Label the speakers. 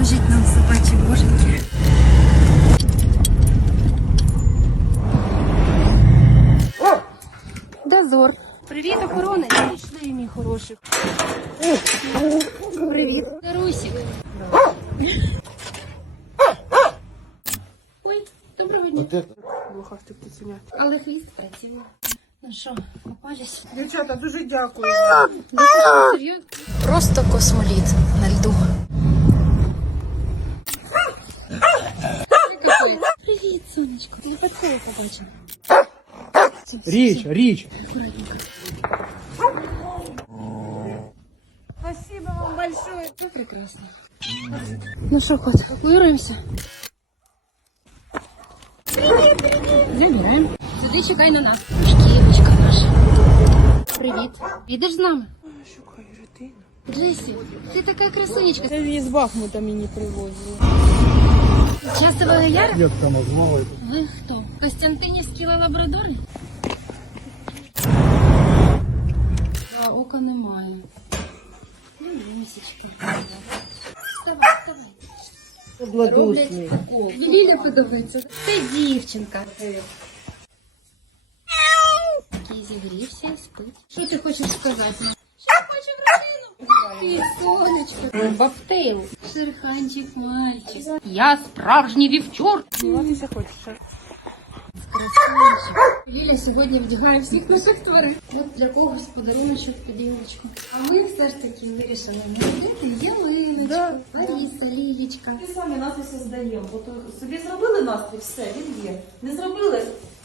Speaker 1: Покажіть нам собачі боженьки. Дозор. Привіт, охорона. Пішли, мій хороший. Привіт. Дарусик. Ой, доброго дня.
Speaker 2: Блохастик птиценят.
Speaker 1: Але хвіст працює. Ну що, попались?
Speaker 2: Дівчата, дуже дякую.
Speaker 1: Серйозно? Просто космоліт на льду. Привіт, сонечко. Не підходи побачимо.
Speaker 3: Річ.
Speaker 1: Аккуратненько. Спасибо вам большое. Ну, прекрасно. Ну что, кот, эвакуируемся? Привет. Забираем. Сиди, чекай на нас. Шківочка наша. Привіт. Підеш з нами?
Speaker 2: Шукаю дитину.
Speaker 1: Джесі, ти така красунечка.
Speaker 2: Це її з Бахмута мені привозили.
Speaker 1: Часто ви Яра?
Speaker 3: Як там назвали?
Speaker 1: Ви хто? Костянтинівські лабрадори? А, ока немає. Ну, місячки. Вставай. Роблять укол. Ліля подобається. Це дівчинка. Такий зігрівся і спить. Що ти хочеш сказати? Що хочу в родину? Ти, сонечко. Бобтейл. Шерханчик мальчик. Я справжній вівчор.
Speaker 2: Зніматися хочеш?
Speaker 1: Красавчик. Ліля сьогодні вдягає всіх наших тварин. От для когось подаруночок під ялочку. А ми все ж таки вирішили народити ялиночку. Лариса, Лілічка.
Speaker 4: Ми самі настрій здаємо. От собі зробили настрій, все, він є. Не зробили,